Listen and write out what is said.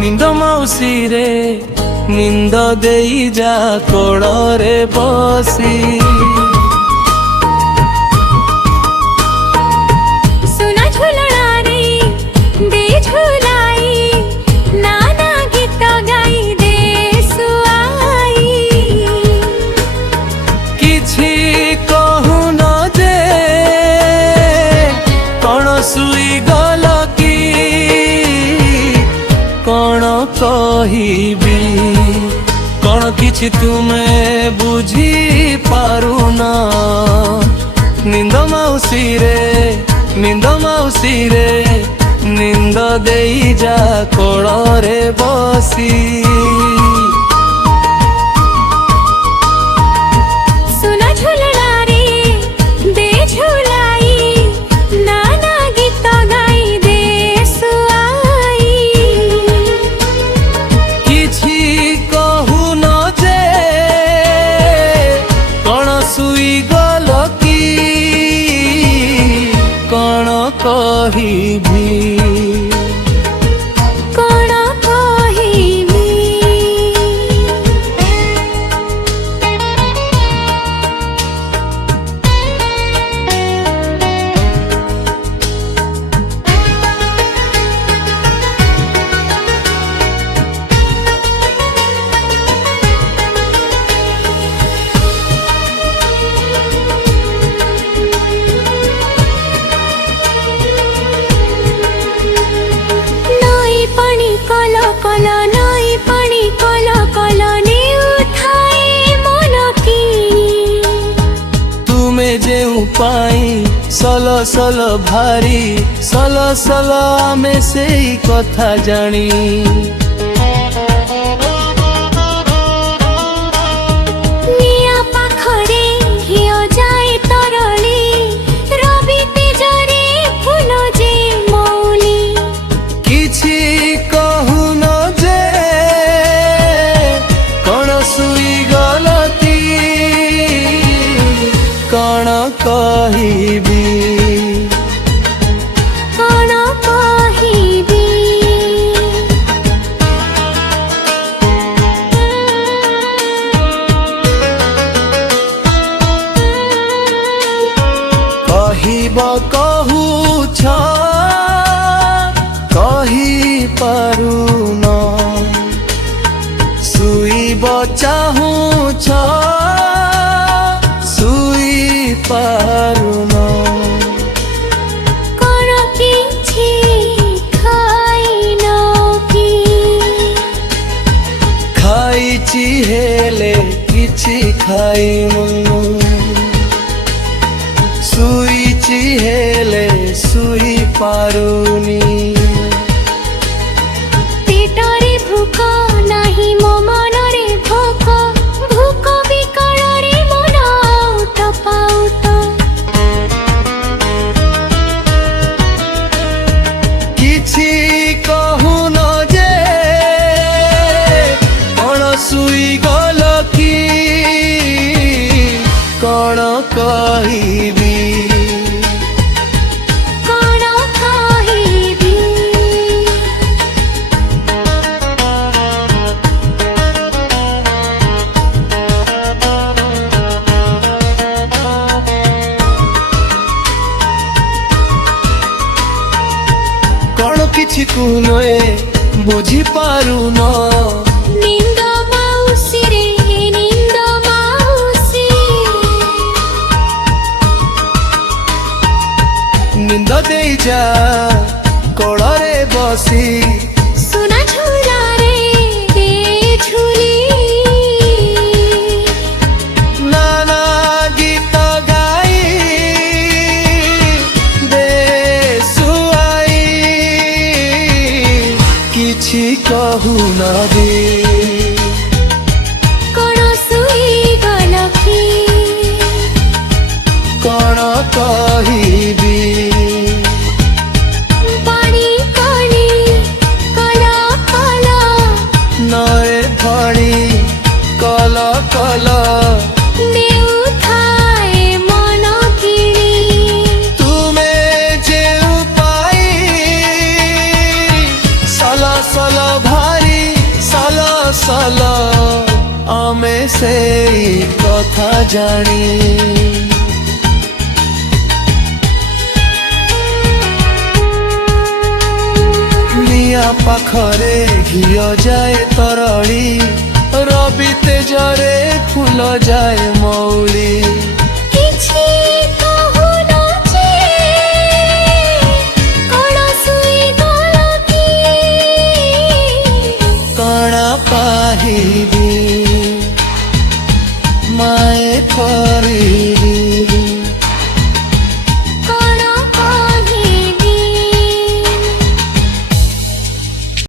ନିନ୍ଦ ମୌସିରେ ନିନ୍ଦ ଦେଇ ଯା କୋଳରେ ବସି। ସୁନା ଝୁଲଣାରେ ଦେ ଝୁଲାଇ ନାନା ଗୀତ ଗାଇ ଦେ ଶୁଆଇ। କିଛି କହୁନ ଯେ କଣ ଶୁଇଗଲ କି କଣ କହିବି କଣ କିଛି ତୁମେ ବୁଝି ପାରୁନ। ନିନ୍ଦ ମୌସିରେ ନିନ୍ଦ ଦେଇ ଯା କୋଳରେ ବସି। ସୁନା ଝୁଲଣାରେ ଦେ ଝୁଲାଇ ନାନା ଗୀତ ଗାଇ ଦେ ଶୁଆଇ। କିଛି କହୁନ ଯେ କଣ ଶୁଇଗଲ କି କଣ କହିବି କଣ କହିବି। କଲ ନଈ ପାଣି କଲ କଲ ନେଉଥାଏ ମନ କି। ତୁମେ ଯେଉଁ ପାଇଁ ସଲ ସଲ ଭାରି ସଲ ସଲ ଆମେ ସେଇ କଥା ଜାଣି। ନିଆଁ ପାଖରେ ଘିଅ ଯାଏ ତରଳି ରବି ତେଜରେ ଫୁଲ ଯେ ମଉଳି। କିଛି କହୁନ ଯେ କଣ ଶୁଇଗଲ କି କଣ କହିବି କଣ କହିବି। କହିବ କହୁଛ କହିପାରୁନ। ଶୁଇବ ଚାହୁଁଛ ଶୁଇପାରୁନ। କଣ କିଛି ଖାଇନ କି। ଖାଇଛି ହେଲେ କିଛି ଖାଇନୁ। ଶୁଇଛି ହେଲେ ଶୁଇପାରୁନି। ପେଟରେ ଭୋକ ନାହିଁ ମୋ ମନରେ ଭୋକ ଭୋକ ବିକଳରେ ମନ ଆଉଟ ପାଉଟ। କିଛି କହୁନ ଯେ କଣ ଶୁଇଗଲ କି କଣ କହିବି କଣ କହିବି। କଣ କିଛି କୁହନ ଏ ବୁଝିପାରୁନ। ନିନ୍ଦ ମୌସିରେ ନିନ୍ଦ ମୌସି। ନିନ୍ଦ ଦେଇ ଯା କୋଳରେ ବସି। ସୁନା ଝୁଲାରେ ଦେ ଝୁଲି ନାନା ଗୀତ ଗାଇ ଦେ ଶୁଆଇ। କିଛି କହୁନ ଯେ କଣ ଶୁଇଗଲ କି କଣ କହିବି ପାଣି ପାଣି କଲ କଲ ନଏ ଭଳି କଲ କଲ। ନେଉଥାଏ ମନ କିଣି। ତୁମେ ଯେଉଁ ପାଇ ସଲ ଆମେ ସେଇ କଥା ଜାଣି ନିଆଁ ପାଖରେ ଘିଅ ଯାଏ ତରଳି ରବି ତେଜରେ ଫୁଲ ଯାଏ ମଉଳି କିଛି କହୁନ ଯେ କଣ ଶୋଇଗଲ କି କଣ ପାହିବି ମାଏ ଫରିବି